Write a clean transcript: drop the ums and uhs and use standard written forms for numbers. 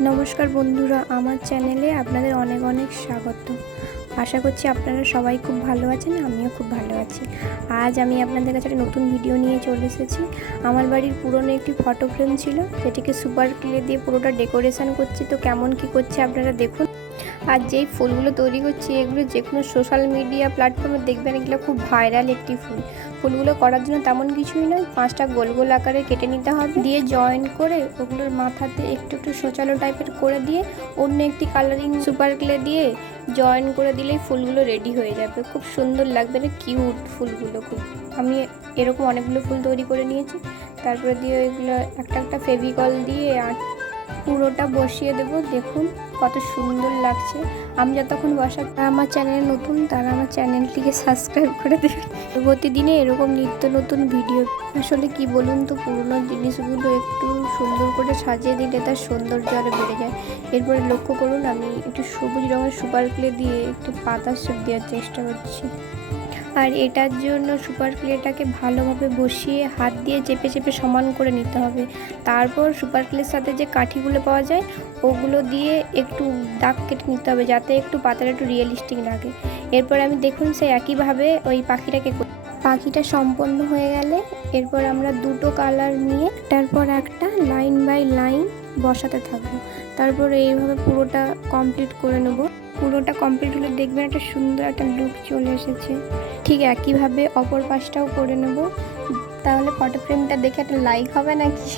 নমস্কার বন্ধুরা, আমার চ্যানেলে আপনাদের অনেক অনেক স্বাগত। আশা করছি আপনারা সবাই খুব ভালো আছেন, আমিও খুব ভালো আছি। আজ আমি আপনাদের কাছে একটা নতুন ভিডিও নিয়ে চলে এসেছি। আমার বাড়ির পুরনো একটি ফটো ফ্রেম ছিল, যেটিকে সুপার ক্লে দিয়ে পুরোটা ডেকোরেশন করছি। তো কেমন কি করছে আপনারা দেখুন। আর যেই ফুলগুলো তৈরি করছি, এগুলো যে কোনো সোশ্যাল মিডিয়া প্ল্যাটফর্মে দেখবেন, এগুলো খুব ভাইরাল একটি ফুলগুলো করার জন্য তেমন কিছুই নয়, 5টা গোল গোল আকারে কেটে নিতে হবে, দিয়ে জয়েন করে ওগুলোর মাথাতে একটু একটু সোচালো টাইপের করে দিয়ে অন্য একটি কালারিং সুপার ক্লে দিয়ে জয়েন করে দিলেই ফুলগুলো রেডি হয়ে যাবে। খুব সুন্দর লাগবে, কিউট ফুলগুলো খুব। আমি এরকম অনেকগুলো ফুল তৈরি করে নিয়েছি। তারপরে দিয়ে এগুলো একটা একটা ফেভিকল দিয়ে পুরোটা বসিয়ে দেব। দেখুন কত সুন্দর লাগছে। আমি যতক্ষণ বসা, আমার চ্যানেলে নতুন তারা আমার চ্যানেলটিকে সাবস্ক্রাইব করে দেবেন। প্রতিদিনে এরকম নিত্য নতুন ভিডিও। আসলে কি বলুন তো, পুরোনো জিনিসগুলো একটু সুন্দর করে সাজিয়ে দিলে তার সৌন্দর্য আরও বেড়ে যায়। এরপরে লক্ষ্য করুন, আমি একটু সবুজ রঙের সুপার ক্লে দিয়ে একটু পাতার শেপ দেওয়ার চেষ্টা করছি। আর এটার জন্য সুপার ক্লেটাকে ভালোভাবে বসিয়ে হাত দিয়ে চেপে চেপে সমান করে নিতে হবে। তারপর সুপার ক্লের সাথে যে কাঠিগুলো পাওয়া যায়, ওগুলো দিয়ে একটু দাগ কেটে নিতে হবে, যাতে একটু পাতাটা একটু রিয়েলিস্টিক লাগে। এরপর আমি দেখুন সেই একইভাবে ওই পাখিটা সম্পন্ন হয়ে গেলে এরপর আমরা দুটো কালার নিয়ে একটার পর একটা লাইন বাই লাইন বসাতে থাকবো। তারপর এইভাবে পুরোটা কমপ্লিট করে নেব। পুরোটা কমপ্লিট হলে দেখবেন একটা সুন্দর একটা লুক চলে এসেছে। ঠিক একইভাবে অপর পাশটাও করে নেব, তাহলে ফটো ফ্রেমটা দেখে একটা লাইক হবে নাকি।